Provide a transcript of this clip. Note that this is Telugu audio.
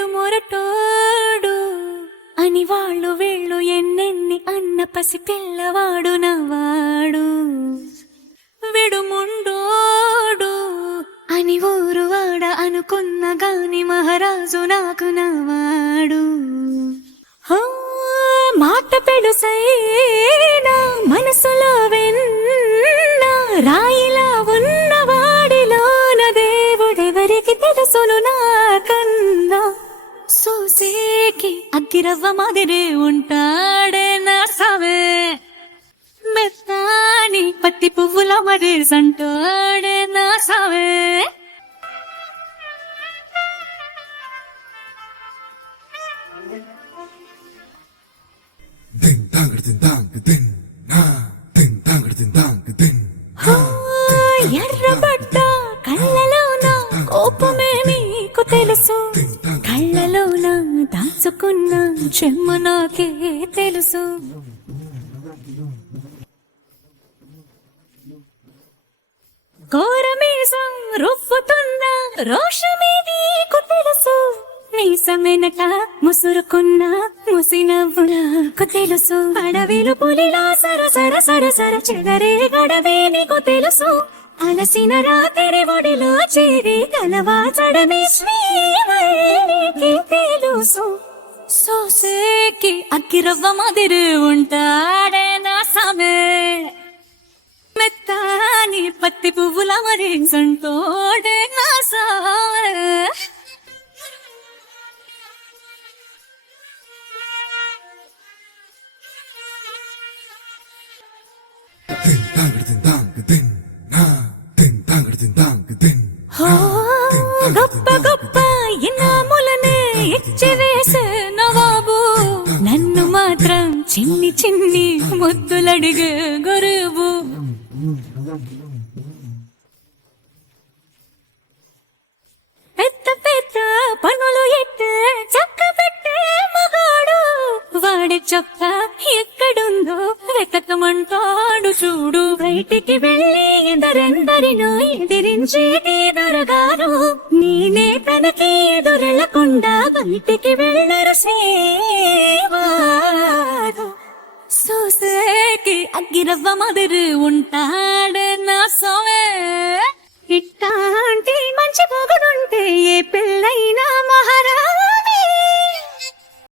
విడు మొరటోడు అని వాళ్ళు వీళ్ళు ఎన్నెన్ని అన్న పసి పిల్లవాడు నవ్వాడు. విడుముండోడు అని ఊరు వాడ అనుకున్న గాని మహారాజు నాకు నవ్వాడు. మాట పెడుసైనా మనసులో వెన్న రాయిలా ఉన్నవాడిలోన దేవుడెవరికి తెలుసును నాకన్నా. సూసేకి అగ్గిరవ్వ మాదిరే ఉంటాడే నా సావే, మెత్తాని పత్తి పువ్వుల మరి సంటాడే నా సావే. ఎర్రబడ్డ కళ్ళలోన కోపమే నీకు తెలుసు, కళ్ళలోన దాచుకున్న చెమ్మ నాకే తెలుసు. ఘోరమీసం రుప్పుతున్న రోషమే నీకు తెలుసు, మీసమెనక ముసురుకున్న ముసినవ్వు నాకు తెలుసు. అడవిలు పులిలా సర సర సర సర చెదరే గడవే నీకు తెలుసు, అలసిన రాత్రి ఒడిలో చేరి కలవాచడమే శ్రీకి తెలుసు. సోసేకి అగ్గిరవ్వ మాదిరి ఉంటాడే నా సామే, మెత్తాని పత్తి పువ్వుల మరి సంటోడే నా సామే. గొప్ప గొప్ప ఇనాములనే ఇచ్చివేసే నవాబు, నన్ను మాత్రం చిన్ని చిన్ని ముద్దులడిగే గురువు. పెద్ద పెద్ద పనులు ఎట్టే చక్క పెట్టే మగాడు, వాడి చొక్క ఎక్కడుందో వెతకమంటాడు చూడు. బయటికి వెళ్ళి ఎందరెందరినో ఎదిరించి దొరగారు, నేనే తనకి ఎదురెళ్లకుండా బయటికి వెళ్ళరు సేవారు. సోసేకి అగ్గిరవ్వ మాదిరి ఉంటాడే నా సోమే, ఇట్టాంటి మంచి పొగడుంటే ఏ పెళ్ళైనా మహారాజు.